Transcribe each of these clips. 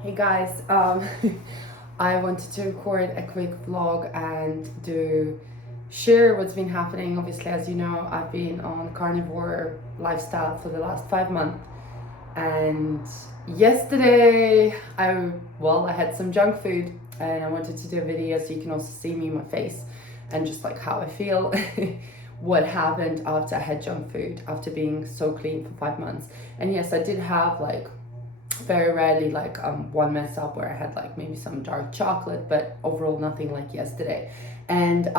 Hey guys, I wanted to record a quick vlog and share what's been happening. Obviously, as you know, I've been on carnivore lifestyle for the last 5 months, and yesterday I had some junk food, and I wanted to do a video so you can also see me in my face and just like how I feel. What happened after I had junk food after being so clean for 5 months. And yes, I did have like very rarely like one mess up where I had like maybe some dark chocolate, but overall nothing like yesterday. And it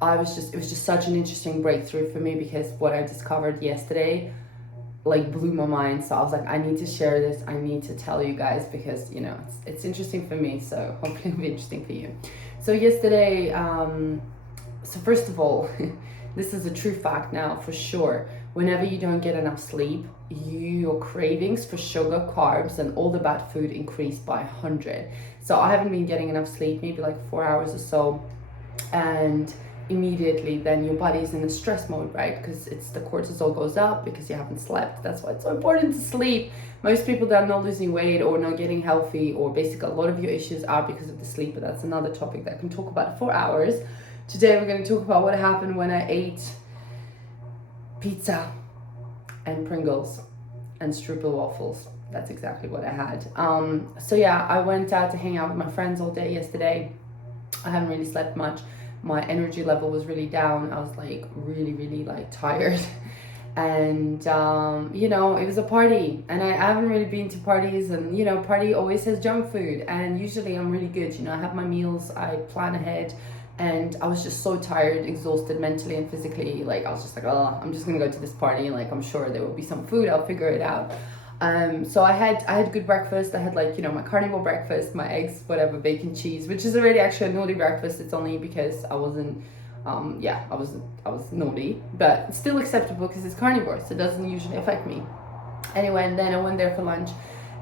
was just such an interesting breakthrough for me because what I discovered yesterday like blew my mind. So I was like, I need to share this, I need to tell you guys because it's interesting for me, so hopefully it'll be interesting for you. So yesterday, so first of all, this is a true fact now for sure. Whenever you don't get enough sleep, your cravings for sugar, carbs, and all the bad food increase by 100. So I haven't been getting enough sleep, maybe like 4 hours or so, and immediately then your body's in a stress mode, right? Because it's the cortisol goes up because you haven't slept. That's why it's so important to sleep. Most people that are not losing weight or not getting healthy, or basically a lot of your issues are because of the sleep, but that's another topic that I can talk about for hours. Today we're going to talk about what happened when I ate pizza and Pringles and strudel waffles. That's exactly what I had. So yeah, I went out to hang out with my friends all day yesterday. I haven't really slept much. My energy level was really down. I was like really like tired. And it was a party, and I haven't really been to parties, and party always has junk food, and usually I'm really good. I have my meals, I plan ahead. And I was just so tired, exhausted mentally and physically. Like I was just like, oh, I'm just gonna go to this party, and like I'm sure there will be some food, I'll figure it out. So I had good breakfast. I had like my carnivore breakfast, my eggs, whatever, bacon, cheese, which is already actually a naughty breakfast. It's only because I wasn't I was naughty, but still acceptable because it's carnivore, so it doesn't usually affect me. Anyway, and then I went there for lunch,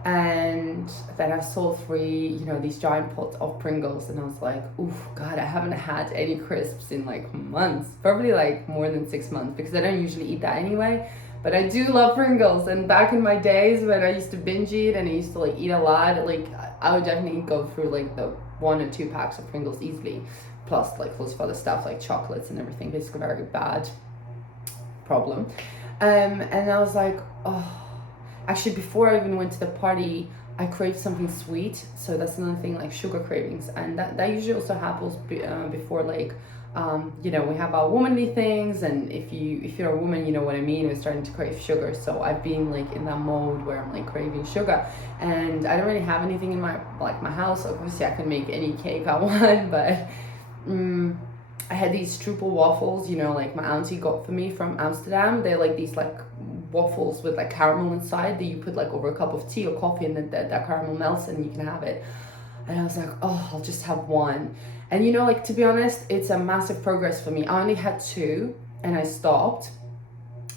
and then I saw three, these giant pots of Pringles, and I was like, oof, God, I haven't had any crisps in like months, probably like more than 6 months, because I don't usually eat that anyway. But I do love Pringles, and back in my days when I used to binge eat and I used to like eat a lot, like I would definitely go through like the 1 or 2 packs of Pringles easily, plus like lots of other stuff like chocolates and everything. Basically, a very bad problem. And I was like, oh. Actually, before I even went to the party, I craved something sweet. So that's another thing, like sugar cravings. And that usually also happens before, like, we have our womanly things. And if you're a woman, you know what I mean. We're starting to crave sugar. So I've been like in that mode where I'm like craving sugar. And I don't really have anything in my house. Obviously, I can make any cake I want, but I had these strudel waffles, like my auntie got for me from Amsterdam. They're like these like waffles with like caramel inside that you put like over a cup of tea or coffee, and then that caramel melts and you can have it. And I was like, oh, I'll just have one. And like, to be honest, it's a massive progress for me. I only had two and I stopped.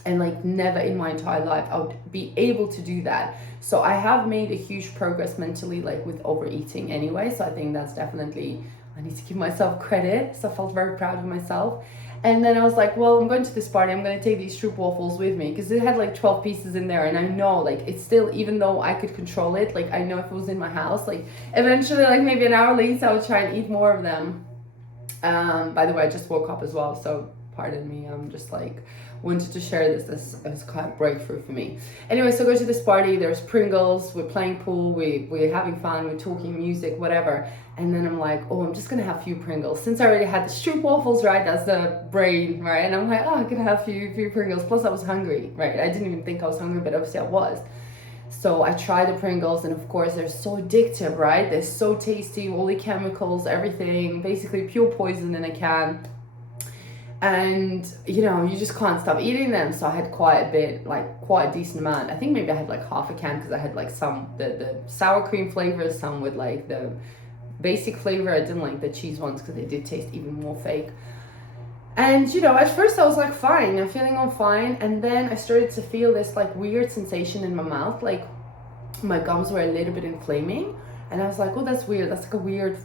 And like never in my entire life I would be able to do that. So I have made a huge progress mentally, like with overeating anyway. So I think that's definitely, I need to give myself credit. So I felt very proud of myself. And then I was like, well, I'm going to this party, I'm going to take these strudel waffles with me, because it had like 12 pieces in there. And I know like it's still, even though I could control it, like I know if it was in my house, like eventually, like maybe an hour later, I would try and eat more of them. By the way, I just woke up as well, so pardon me. I'm just like wanted to share this as quite a breakthrough for me. Anyway, so go to this party, there's Pringles, we're playing pool, we're having fun, we're talking music, whatever. And then I'm like, oh, I'm just gonna have a few Pringles. Since I already had the strudel waffles, right? That's the brain, right? And I'm like, oh, I'm gonna have a few Pringles. Plus I was hungry, right? I didn't even think I was hungry, but obviously I was. So I tried the Pringles, and of course they're so addictive, right? They're so tasty, all the chemicals, everything, basically pure poison in a can. And you just can't stop eating them. So I had quite a bit, like quite a decent amount. I think maybe I had like half a can, because I had like some the sour cream flavors, some with like the basic flavor. I didn't like the cheese ones because they did taste even more fake. And at first I was like, fine, I'm feeling on fine. And then I started to feel this like weird sensation in my mouth, like my gums were a little bit inflaming. And I was like, oh, that's weird, that's like a weird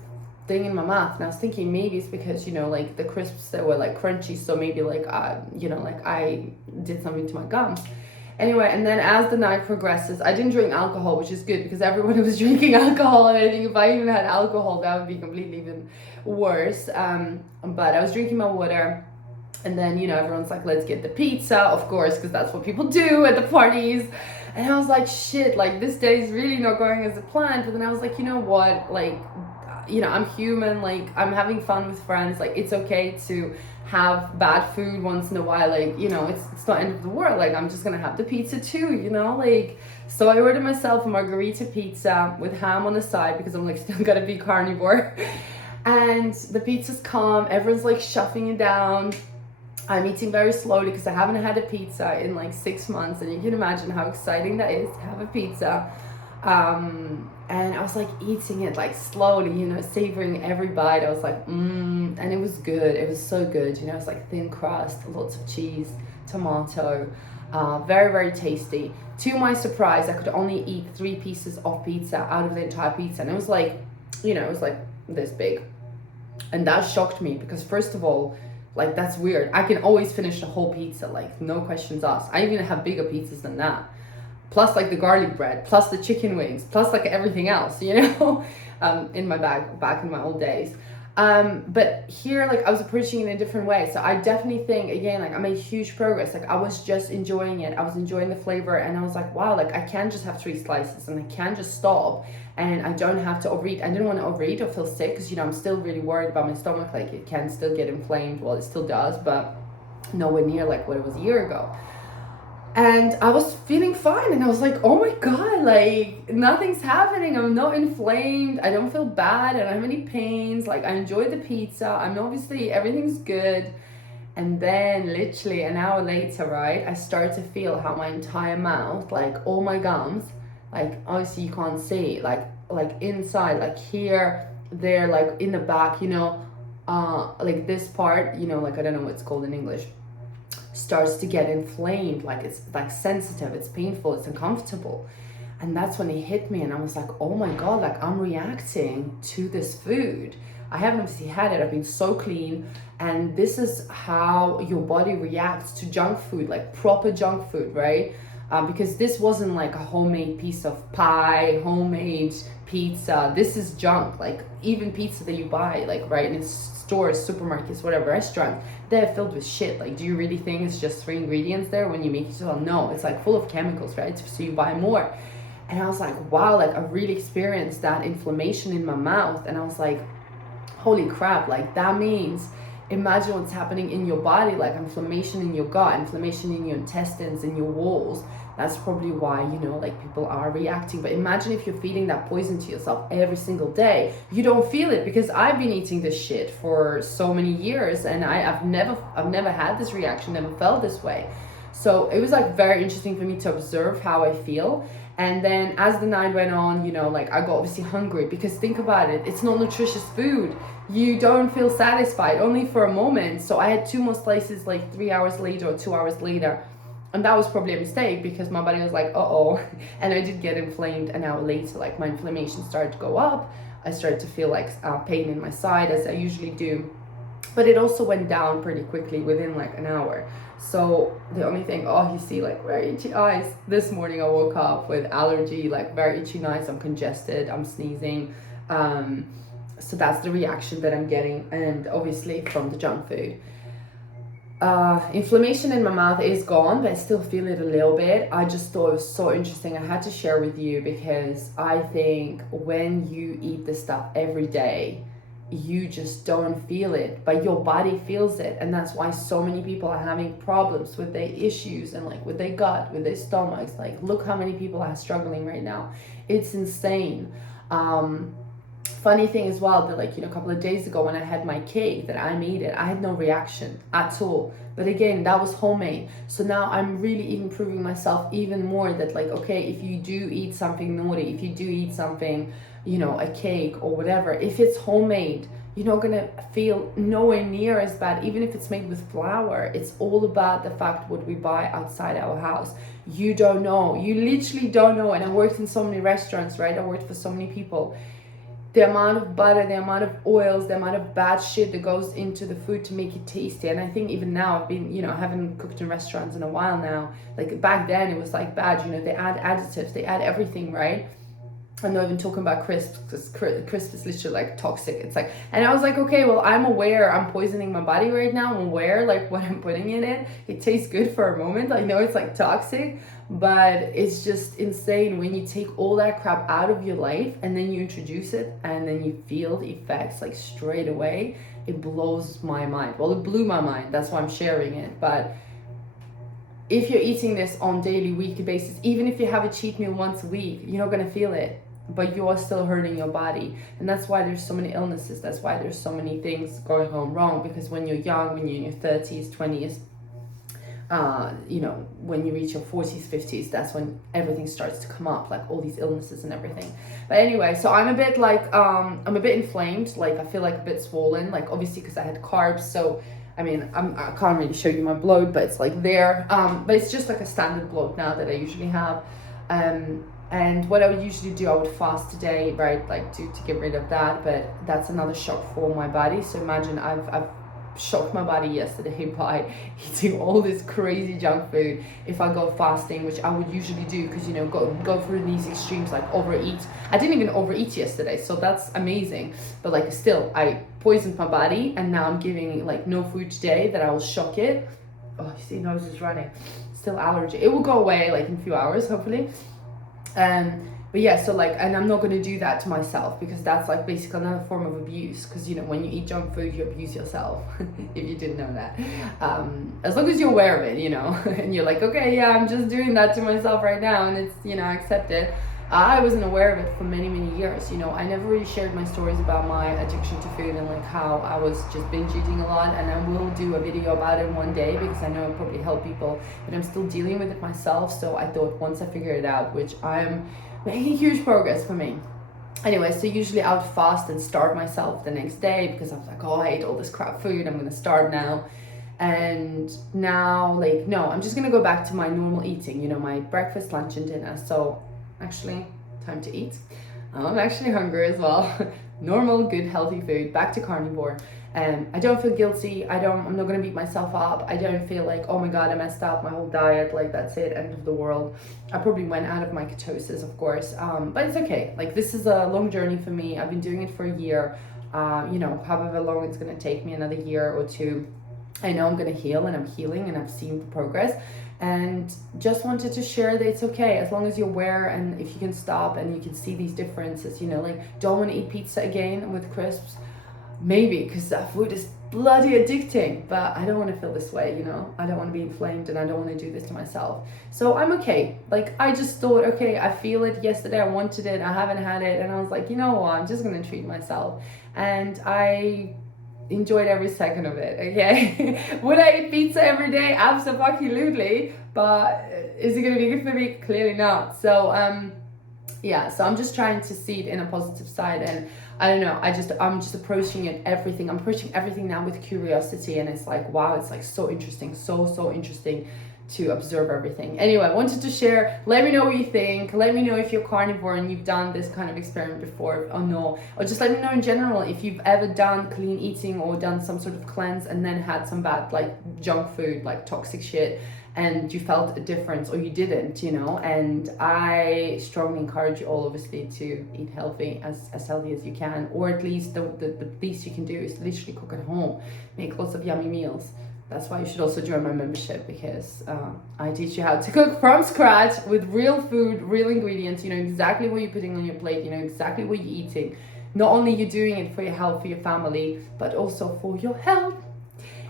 thing in my mouth. And I was thinking maybe it's because like the crisps that were like crunchy, so maybe like like I did something to my gums. Anyway, and then as the night progresses, I didn't drink alcohol, which is good because everyone was drinking alcohol, and I think if I even had alcohol, that would be completely even worse. But I was drinking my water, and then, you know, everyone's like, let's get the pizza, of course, because that's what people do at the parties. And I was like, shit, like this day is really not going as planned. But then I was like, you know what, like, you know, I'm human, like I'm having fun with friends, like it's okay to have bad food once in a while, like, you know, it's not end of the world, like I'm just gonna have the pizza too, you know, like. So I ordered myself a margarita pizza with ham on the side because I'm like still gotta be carnivore. And the pizza's come, everyone's like shoving it down. I'm eating very slowly because I haven't had a pizza in like 6 months, and you can imagine how exciting that is to have a pizza. And I was like eating it like slowly, you know, savoring every bite. I was like, and it was good. It was so good, you know. It's like thin crust, lots of cheese, tomato, very, very tasty. To my surprise, I could only eat 3 pieces of pizza out of the entire pizza, and it was like, you know, it was like this big. And that shocked me because, first of all, like that's weird. I can always finish the whole pizza, like no questions asked. I even have bigger pizzas than that. Plus like the garlic bread, plus the chicken wings, plus like everything else, you know, in my bag back in my old days. But here, like I was approaching it in a different way. So I definitely think, again, like I made huge progress. Like I was just enjoying it. I was enjoying the flavor, and I was like, wow, like I can just have 3 slices and I can just stop, and I don't have to overeat. I didn't want to overeat or feel sick because, you know, I'm still really worried about my stomach. Like it can still get inflamed. Well, it still does, but nowhere near like what it was a year ago. And I was feeling fine, and I was like, oh my God, like nothing's happening. I'm not inflamed. I don't feel bad. I don't have any pains. Like I enjoyed the pizza. I'm obviously, everything's good. And then literally an hour later, right, I started to feel how my entire mouth, like all my gums, like obviously you can't see, like inside, like here, there, like in the back, you know, like this part, you know, like I don't know what it's called in English, starts to get inflamed, like it's like sensitive, it's painful, it's uncomfortable. And that's when it hit me, and I was like, oh my God, like I'm reacting to this food. I haven't obviously had it, I've been so clean, and this is how your body reacts to junk food, like proper junk food, right? Because this wasn't like a homemade piece of pie, homemade pizza. This is junk, like even pizza that you buy, like right in stores, supermarkets, whatever, restaurants, they're filled with shit. Like, do you really think it's just 3 ingredients there when you make it? Well, no, it's like full of chemicals, right? So you buy more. And I was like, wow, like I really experienced that inflammation in my mouth. And I was like, holy crap, like that means, imagine what's happening in your body, like inflammation in your gut, inflammation in your intestines, in your walls. That's probably why, you know, like people are reacting. But imagine if you're feeding that poison to yourself every single day. You don't feel it, because I've been eating this shit for so many years, and I've never had this reaction, never felt this way. So it was like very interesting for me to observe how I feel. And then as the night went on, you know, like I got obviously hungry, because think about it, it's not nutritious food. You don't feel satisfied, only for a moment. So I had 2 more slices like 3 hours later or 2 hours later. And that was probably a mistake, because my body was like, uh-oh. And I did get inflamed an hour later. Like my inflammation started to go up. I started to feel like pain in my side, as I usually do. But it also went down pretty quickly within like an hour. So the only thing, oh, you see like very itchy eyes. This morning I woke up with allergy, like very itchy eyes. I'm congested, I'm sneezing. So that's the reaction that I'm getting. And obviously from the junk food. Inflammation in my mouth is gone, but I still feel it a little bit. I just thought it was so interesting. I had to share with you, because I think when you eat this stuff every day, you just don't feel it, but your body feels it. And that's why so many people are having problems with their issues, and like with their gut, with their stomachs. Like look how many people are struggling right now. It's insane. Funny thing as well, that like, you know, a couple of days ago when I had my cake that I made it, I had no reaction at all. But again, that was homemade. So now I'm really even proving myself even more that like, okay, if you do eat something naughty, if you do eat something, you know, a cake or whatever, if it's homemade, you're not gonna feel nowhere near as bad, even if it's made with flour. It's all about the fact what we buy outside our house. You don't know, you literally don't know. And I worked in so many restaurants, right? I worked for so many people. the amount of butter, the amount of oils, the amount of bad shit that goes into the food to make it tasty. And I think even now, I've been, you know, I haven't cooked in restaurants in a while now. Like back then it was like bad, you know, they add additives, they add everything, right? I'm not even talking about crisps, because crisp is literally like toxic. It's like, and I was like, okay, well, I'm aware I'm poisoning my body right now. I'm aware like what I'm putting in it. It tastes good for a moment. I know it's like toxic, but it's just insane when you take all that crap out of your life and then you introduce it and then you feel the effects like straight away. It blows my mind. Well, it blew my mind. That's why I'm sharing it. But if you're eating this on daily, weekly basis, even if you have a cheat meal once a week, you're not going to feel it, but you are still hurting your body. And that's why there's so many illnesses. That's why there's so many things going on wrong, because when you're young, when you're in your 30s, 20s, you know, when you reach your 40s, 50s, that's when everything starts to come up, like all these illnesses and everything. But anyway, so I'm a bit like, I'm a bit inflamed, like I feel like a bit swollen, like obviously because I had carbs. So I mean, I can't really show you my bloat, but it's like there. But it's just like a standard bloat now that I usually have. And what I would usually do, I would fast today, right? Like to get rid of that, but that's another shock for my body. So imagine I've shocked my body yesterday by eating all this crazy junk food. If I go fasting, which I would usually do, because, you know, go through these extremes, like overeat. I didn't even overeat yesterday, so that's amazing. But like still, I poisoned my body, and now I'm giving like no food today that I will shock it. Oh, you see, nose is running. Still allergy. It will go away like in a few hours, hopefully. But yeah, so like, and I'm not going to do that to myself, because that's like basically another form of abuse. Because, you know, when you eat junk food, you abuse yourself. If you didn't know that, as long as you're aware of it, you know, and you're like, okay, yeah, I'm just doing that to myself right now, and it's, you know, I accept it. I wasn't aware of it for many years. You know, I never really shared my stories about my addiction to food and like how I was just binge eating a lot. And I will do a video about it one day, because I know it'll probably help people, but I'm still dealing with it myself. So I thought once I figure it out, which I'm making huge progress for me. Anyway, so usually I would fast and starve myself the next day, because I was like, oh, I ate all this crap food, I'm gonna starve now. And now, like, no, I'm just gonna go back to my normal eating, you know, my breakfast, lunch and dinner. So actually, time to eat. I'm actually hungry as well. Normal, good, healthy food, back to carnivore. I don't feel guilty. I'm not gonna beat myself up. I don't feel like, oh my God, I messed up my whole diet, like that's it, end of the world. I probably went out of my ketosis, of course, but it's okay. Like, this is a long journey for me. I've been doing it for a year. You know, however long it's gonna take me, another year or two. I know I'm gonna heal, and I'm healing, and I've seen the progress. And just wanted to share that it's okay, as long as you're aware, and if you can stop and you can see these differences, you know, like, don't want to eat pizza again with crisps, maybe, because that food is bloody addicting, but I don't want to feel this way, you know, I don't want to be inflamed, and I don't want to do this to myself. So I'm okay. Like, I just thought, okay, I feel it yesterday, I wanted it, I haven't had it, and I was like, you know what, I'm just going to treat myself. And I enjoyed every second of it, okay? Would I eat pizza every day? Absolutely. But is it going to be good for me? Clearly not. So yeah, so I'm just trying to see it in a positive side, and I don't know, I'm just approaching everything now with curiosity, and it's like, wow, it's like so interesting, so interesting to observe everything. Anyway, I wanted to share. Let me know what you think. Let me know if you're carnivore and you've done this kind of experiment before or no, or just let me know in general if you've ever done clean eating or done some sort of cleanse and then had some bad, like, junk food, like toxic shit, and you felt a difference, or you didn't, you know. And I strongly encourage you all, obviously, to eat healthy, as healthy as you can, or at least the least you can do is literally cook at home, make lots of yummy meals. That's why you should also join my membership, because I teach you how to cook from scratch with real food, real ingredients. You know exactly what you're putting on your plate. You know exactly what you're eating. Not only you're doing it for your health, for your family, but also for your health.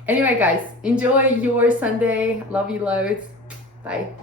Anyway, guys, enjoy your Sunday. Love you loads. Bye.